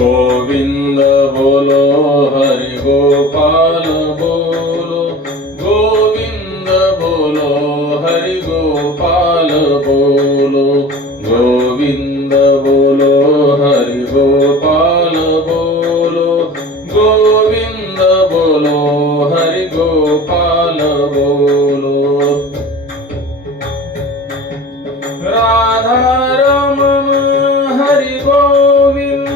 गोविंद बोलो हरि गोपाल बोलो, गोविंद बोलो हरि गोपाल बोलो, गोविंद बोलो हरि गोपाल बोलो, गोविंद बोलो हरि गोपाल बोलो। राधा रमण हरि गोविंद,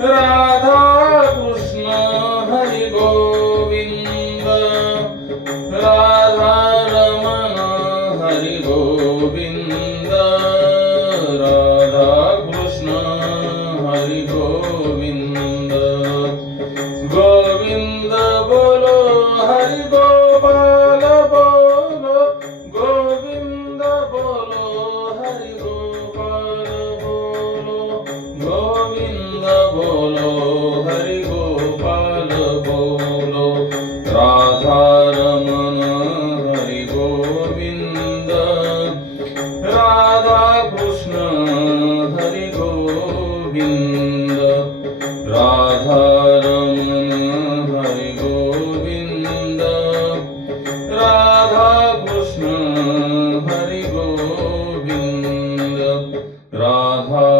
राधा कृष्ण हरि गोविंद, राधा रमण हरि गोविंद, राधा कृष्ण हरि गोविंद, गोविंद बोलो हरि गोपाल बोलो, गोविंद बोलो हरि गोपाल बोलो, गोविंद बोलो हरि गोपाल बोलो, राधा रमण हरि गोविंद, राधा कृष्ण हरि गोविंद, राधा रमण हरि गोविंद, राधा कृष्ण हरि गोविंद, राधा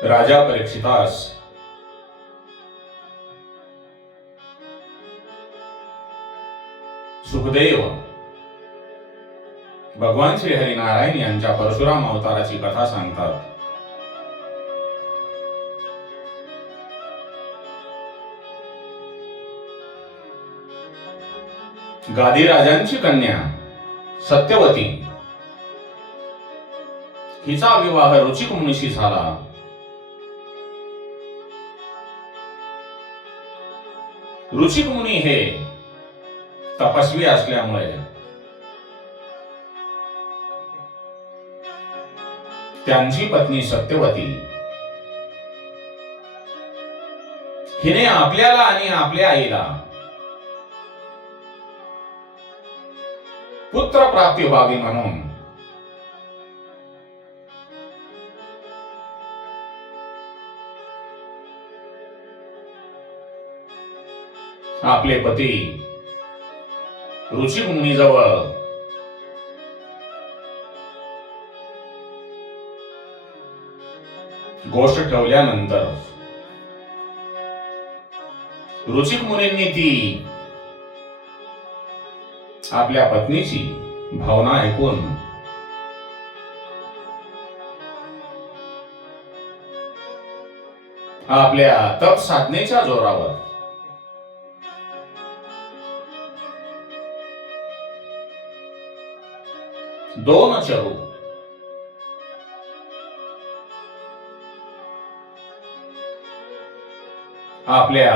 राजा परीक्षितास सुखदेव भगवान श्री हरिनारायण यांच्या परशुराम अवताराची कथा सांगतात। गादी राजांची कन्या सत्यवती हिचा विवाह रुचिक मुनीशी झाला। रुचिक मुनी हे तपस्वी असल्यामुळे त्यांची पत्नी सत्यवती हिने आपल्याला आणि आपल्या आईला पुत्र प्राप्ती व्हावी म्हणून आपले पती रुचिक मुनीजवळ गोष्ट ठेवल्यानंतर रुचिक मुनींनी ती आपल्या पत्नीची भावना ऐकून आपल्या तप साधनेच्या जोरावर दोन चरू आपल्या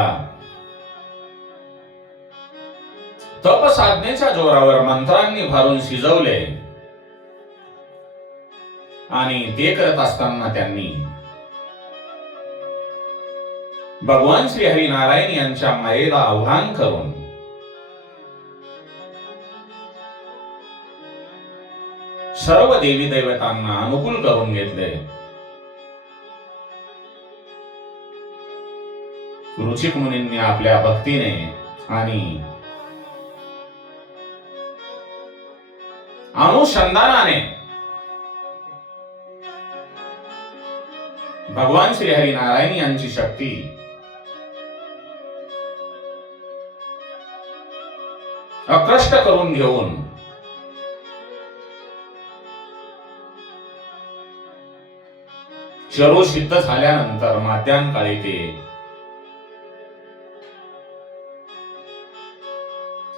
तप साधनेच्या जोरावर मंत्रांनी भरून शिजवले आणि ते करत असताना त्यांनी भगवान श्री हरिनारायण यांच्या मायेला आव्हान करून सर्व देवी दैवतांना अनुकूल करून घेतले। रुचिक मुनींनी आपल्या भक्तीने आणि अनुसंधानाने भगवान श्री हरिनारायण यांची शक्ती अकृष्ट करून घेऊन चरू सिद्ध झाल्यानंतर माध्यांकाळी ते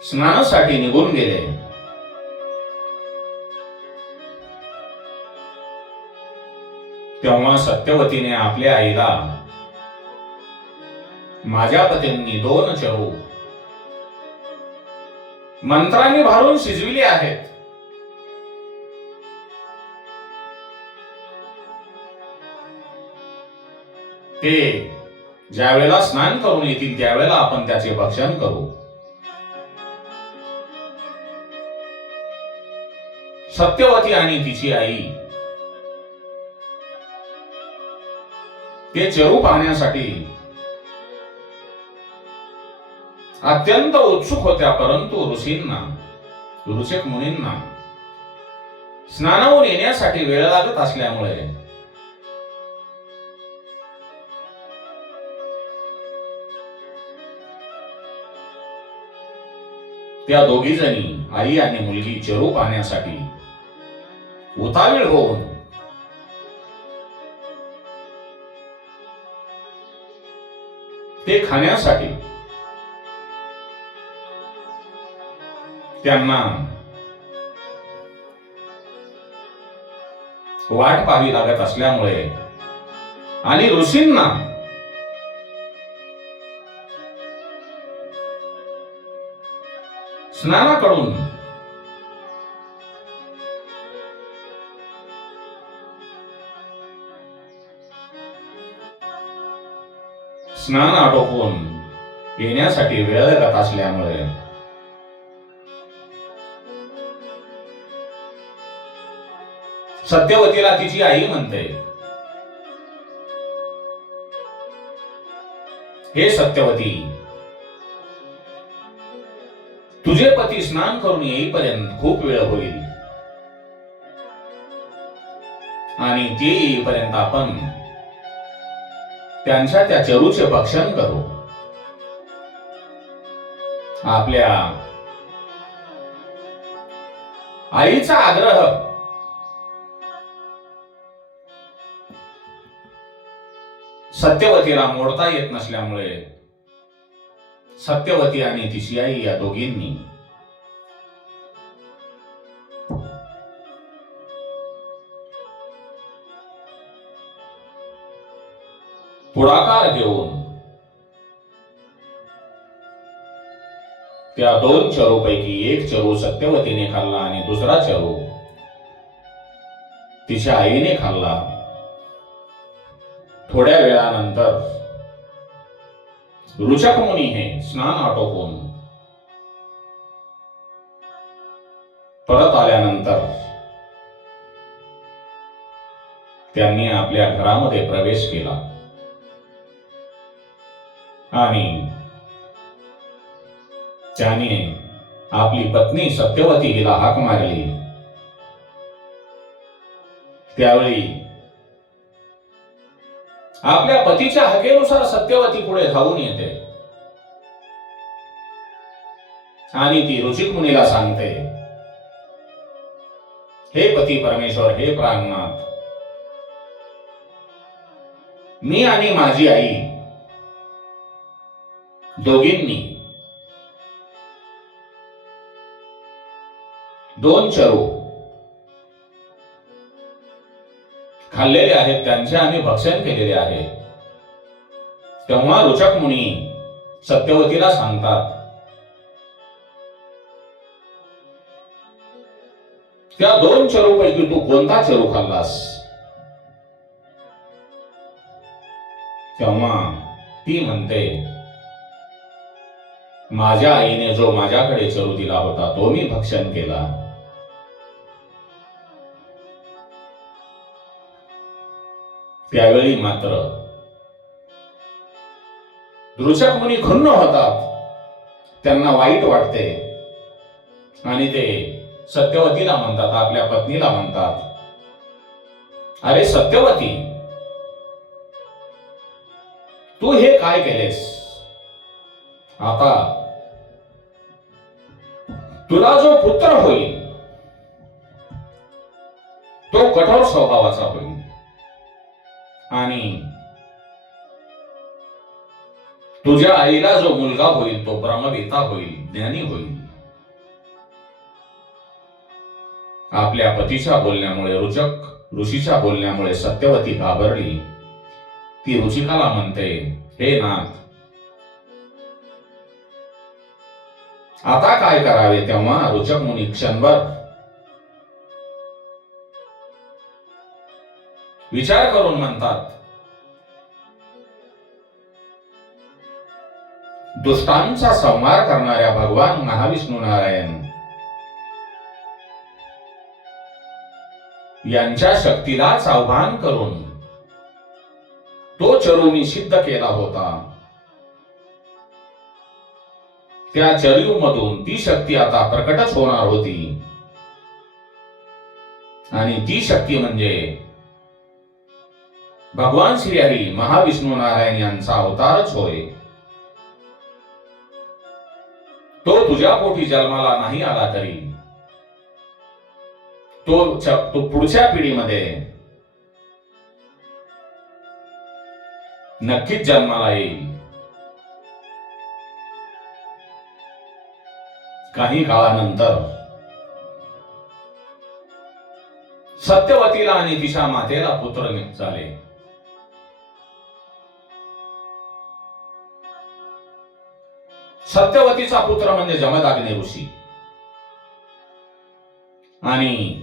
स्नानासाठी निघून गेले। तेव्हा सत्यवतीने आपल्या आईला माझ्या पतींनी दोन चरू मंत्रांनी भरून शिजविले आहेत, ते ज्या वेळेला स्नान करून येतील त्यावेळेला आपण त्याचे भक्षण करू. सत्यवती आणि तिची आई ते चरू पाहण्यासाठी अत्यंत उत्सुक होत्या, परंतु ऋषिक मुनींना स्नानावून येण्यासाठी वेळ लागत असल्यामुळे त्या दोघी जणी, आई आणि मुलगी, चरू पाहण्यासाठी उतावीळ होऊन ते खाण्यासाठी त्यांना वाट पाहावी लागत असल्यामुळे आणि ऋषींना स्नानाकडून स्नान आटोपून येण्यासाठी वेळ लागत असल्यामुळे सत्यवतीला तिची आई म्हणते, हे सत्यवती, तुझे पती स्नान करून येईपर्यंत खूप वेळ होईल आणि ते येईपर्यंत आपण त्यांच्या त्या चरूचे भक्षण करू. आपल्या आईचा आग्रह सत्यवतीला मोडता येत नसल्यामुळे सत्यवती आणि तिची आई या दोघींनी पुढाकार घेऊन त्या दोन चरूपैकी एक चरू सत्यवतीने खाल्ला आणि दुसरा चरू तिच्या आईने खाल्ला. थोड्या वेळानंतर ऋचक मुनी हे स्नान आटोपून परत आल्यानंतर त्यांनी आपल्या घरामध्ये प्रवेश केला आणि त्याने आपली पत्नी सत्यवती हिला हाक मारली. त्यावेळी आपल्या पतीच्या हाकेनुसार सत्यवती पुढे धावून येते आणि ती ऋषिक मुनीला सांगते, हे पती परमेश्वर, हे प्राणनाथ, मी आणि माझी आई दोघींनी दोन चरू खाल्लेले आहेत, त्यांचे आम्ही भक्षण केलेले आहे. तेव्हा ऋचक मुनी सत्यवतीला सांगतात, त्या दोन चरूपैकी तू कोणता चरू खाल्लास? तेव्हा ती म्हणते, माझ्या आईने जो माझ्याकडे चरू दिला होता तो मी भक्षण केला. त्यावेळी मात्र ऋचक मुनी खुन्न होतात, त्यांना वाईट वाटते आणि ते सत्यवतीला म्हणतात, आपल्या पत्नीला म्हणतात, अरे सत्यवती, तू हे काय केलेस? आता तुला जो पुत्र होईल तो कठोर स्वभावाचा होईल आणि तुझ्या आईला जो मुलगा होईल तो ब्रह्मवेत्ता होईल, ज्ञानी होईल. आपल्या पतीच्या बोलण्यामुळे, ऋषीच्या बोलण्यामुळे सत्यवती घाबरली. ती ऋषिकाला म्हणते, हे नाथ, आता काय करावे? तेव्हा ऋचक मुनी क्षणभर विचार करून म्हणतात, दुष्टांचा संहार करणाऱ्या भगवान महाविष्णू नारायण यांच्या शक्तीलाच आव्हान करून तो चरू मी सिद्ध केला होता. त्या चरयू मधून ती शक्ती आता प्रकटच होणार होती आणि ती शक्ती म्हणजे भगवान श्रीहरी महाविष्णू नारायण यांचा अवतारच होय. तो तुझ्या पोटी जन्माला नाही आला तरी तो पुढच्या पिढीमध्ये नक्कीच जन्माला येईल. काही काळानंतर सत्यवतीला आणि तिच्या मातेला पुत्र झाले. सत्यवतीचा पुत्र म्हणजे जमदग्नी ऋषी आणि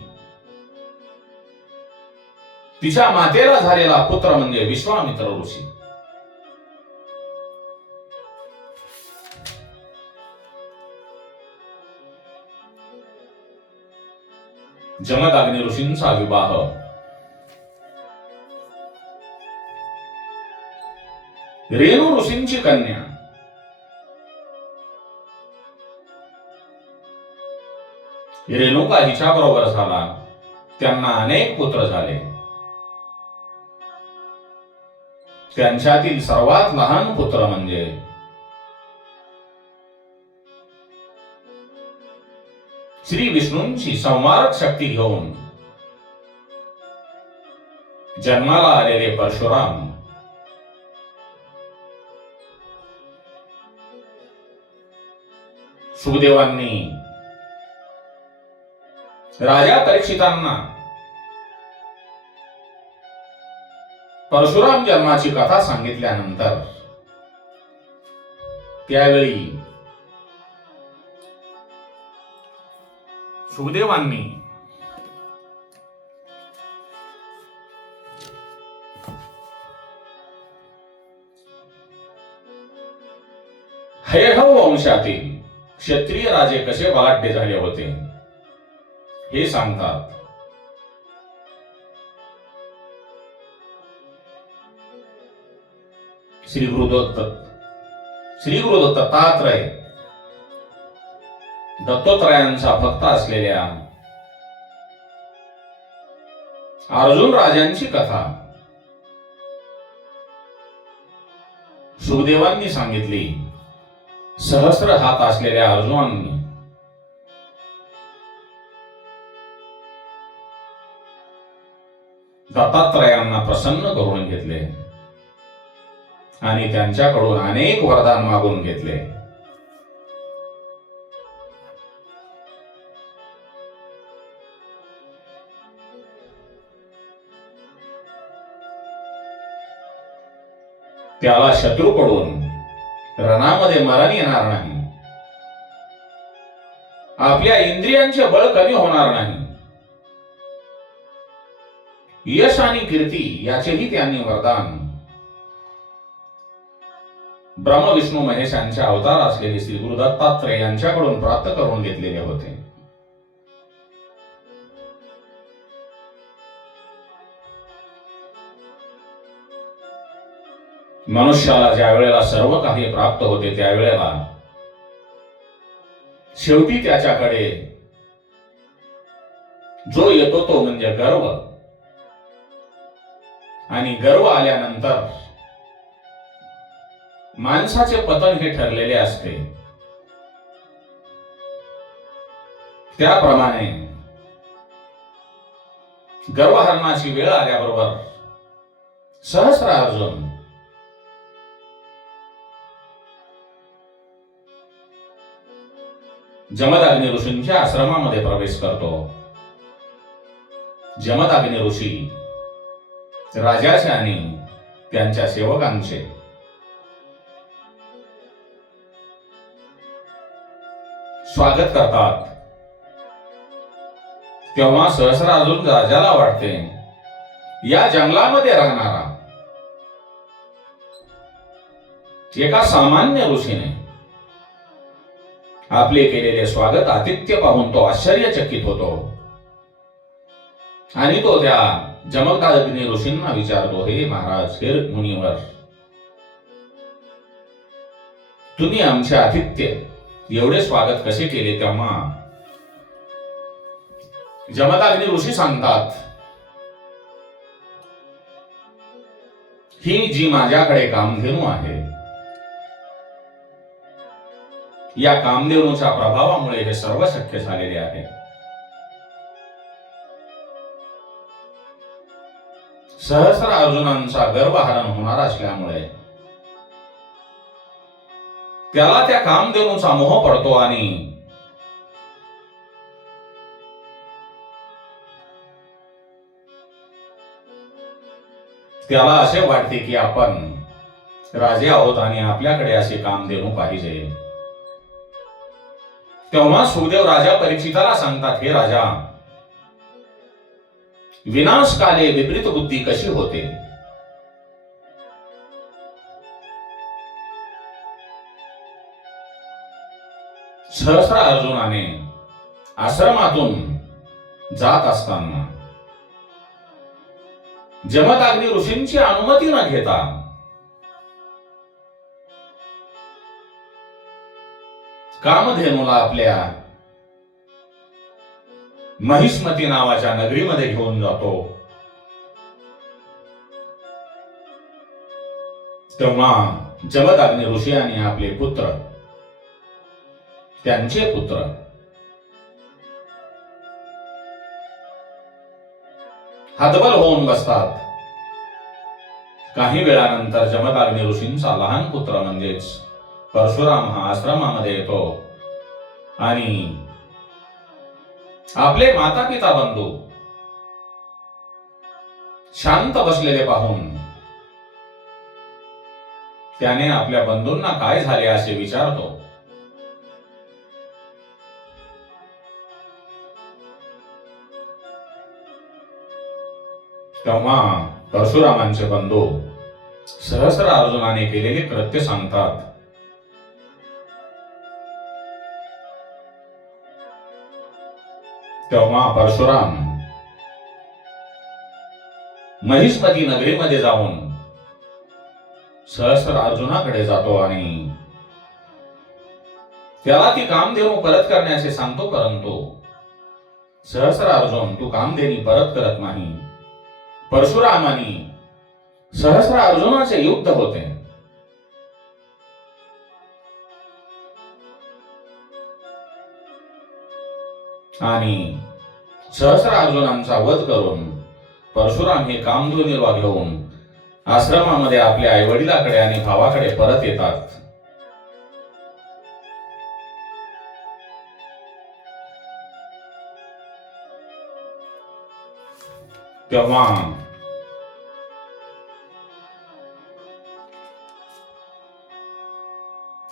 तिच्या मातेला झालेला पुत्र म्हणजे विश्वामित्र ऋषी. जमदग्नी ऋषींचा विवाह रेणू ऋषींची कन्या रेणुका हिच्या बरोबर झाला. त्यांना अनेक पुत्र झाले. त्यांच्यातील सर्वात लहान पुत्र म्हणजे श्री विष्णूंची संहारक शक्ती घेऊन जन्माला आलेले परशुराम. सुखदेवांनी राजा परीक्षितांना परशुराम जन्माची कथा सांगितल्यानंतर त्यावेळी सुखदेवांनी हैहव वंशातील क्षत्रिय राजे कसे बलाढ्य झाले होते हे सांगतात. श्री गुरु दत्तात्रय दत्तोत्रयांचा भक्त असलेल्या अर्जुन राजांची कथा सुखदेवांनी सांगितली. सहस्र हात असलेल्या अर्जुनांनी दत्तात्रयांना प्रसन्न करून घेतले आणि त्यांच्याकडून अनेक वरदान मागून घेतले. त्याला शत्रूकडून रणामध्ये मरण येणार नाही. आपल्या इंद्रियांचे बळ कमी होणार नाही. यश आणि कीर्ती याचेही त्यांनी वरदान ब्रह्म विष्णू महेशांचे अवतार असलेले श्री गुरु दत्तात्रय यांच्याकडून प्राप्त करून घेतलेले होते. मनुष्याला ज्या वेळेला सर्व काही प्राप्त होते त्यावेळेला शेवटी त्याच्याकडे जो येतो तो म्हणजे गर्व. आणि गर्व आल्यानंतर माणसाचे पतन हे ठरलेले असते. त्याप्रमाणे गर्वहरणाची वेळ आल्याबरोबर सहस्र अर्जुन जमदग्नी ऋषींच्या आश्रमामध्ये प्रवेश करतो. जमदग्नी ऋषी राजाचे आणि त्यांच्या सेवकांचे स्वागत करतात. तेव्हा सहस्रार्जुन राजाला वाटते या जंगलामध्ये राहणारा एका सामान्य ऋषीने आपले केलेले स्वागत आतिथ्य पाहून तो आश्चर्यचकित होतो आणि तो त्या जमदग्नी ऋषींना विचारतो, हे महाराज, हे मुनिवर, तुम्ही आमचे आतिथ्य एवढे स्वागत कसे केले? तेव्हा जमदग्नी ऋषी सांगतात, ही जी माझ्याकडे कामधेनू आहे, या कामधेनूच्या प्रभावामुळे हे सर्व शक्य झालेले आहे. सहस्र अर्जुनांचा गर्भहरण होणार असल्यामुळे त्याला त्या कामधेनूचा मोह पडतो आणि त्याला असे वाटते की आपण राजे आहोत आणि आपल्याकडे असे कामधेनू पाहिजे. तेव्हा सुखदेव राजा परीक्षिताला सांगतात, हे राजा, विनाशकाले विपरीत बुद्धी कशी होते? सहस्र अर्जुनाने आश्रमातून जात असताना जमदग्नी ऋषींची अनुमती न घेता कामधेनूला आपल्या महिष्मती नावाच्या नगरीमध्ये घेऊन जातो. तेव्हा जमदग्नी ऋषी आणि आपले पुत्र, त्यांचे पुत्र हतबल होऊन बसतात. काही वेळानंतर जमदग्नी ऋषींचा लहान पुत्र म्हणजेच परशुराम हा आश्रमामध्ये येतो आणि आपले माता पिता बंधू शांत बसलेले पाहून त्याने आपल्या बंधूंना काय झाले असे विचारतो. तेव्हा परशुरामांचे बंधू सहस्र अर्जुनाने केलेले कृत्य सांगतात. तेव्हा परशुराम महिष्मती नगरीमध्ये जाऊन सहस्र अर्जुनाकडे जातो आणि त्याला ती कामधेनू परत करण्याचे सांगतो. परंतु सहस्र अर्जुन तू कामधेनू परत करत नाही. परशुराम आणि सहस्र अर्जुनाचे युद्ध होते. आणि सहस्र अर्जुनांचा वध करून परशुराम हे कामधेनू घेऊन आश्रमामध्ये आपल्या आई वडिलाकडे आणि भावाकडे परत येतात. तेव्हा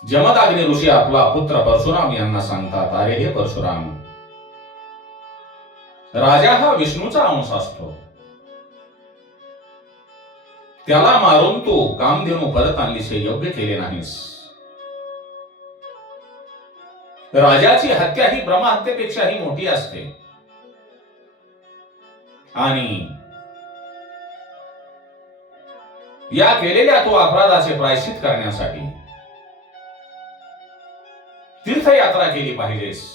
जमदग्नी ऋषी आपला पुत्र परशुराम यांना सांगतात, अरे हे परशुराम, राजा हा विष्णूचा अंश असतो. त्याला मारून तू कामधेनू परत आणलीस हे योग्य केले नाहीस. राजाची हत्या ही ब्रह्महत्येपेक्षाही मोठी असते आणि या केलेल्या तो अपराधाचे प्रायश्चित करण्यासाठी तीर्थयात्रा केली पाहिजेस.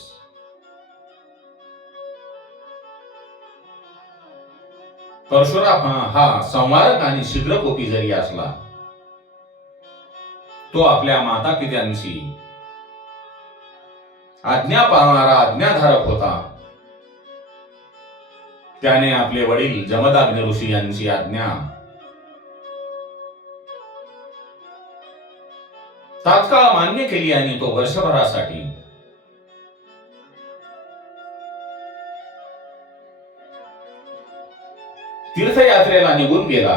परशुराम हा संवारक आणि शीघ्रकोपी जरी असला, तो आपल्या माता पित्यांची आज्ञा पाळणारा आज्ञाधारक होता. त्याने आपले वडील जमदग्नी ऋषी यांची आज्ञा तात्काळ मान्य केली आणि तो वर्षभरासाठी तीर्थयात्रेला निघून गेला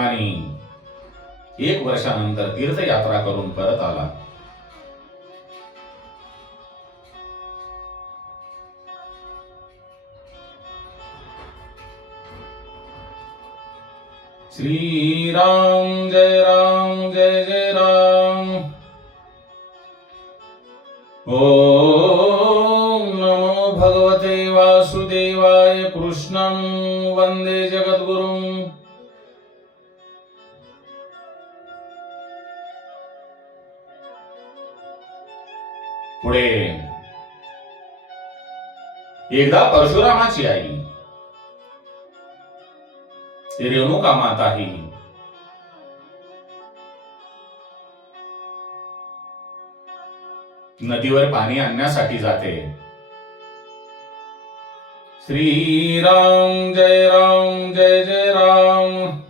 आणि 1 वर्षानंतर तीर्थयात्रा करून परत आला. श्री राम जय जय राम. ओम नमो भगवते वासुदेवाय कृष्णं वंदे जगद्गुरुं। पुढे एकदा परशुरामाची आई रेणुका माता ही नदीवर पाणी आणण्यासाठी जाते। श्रीराम जय जय राम।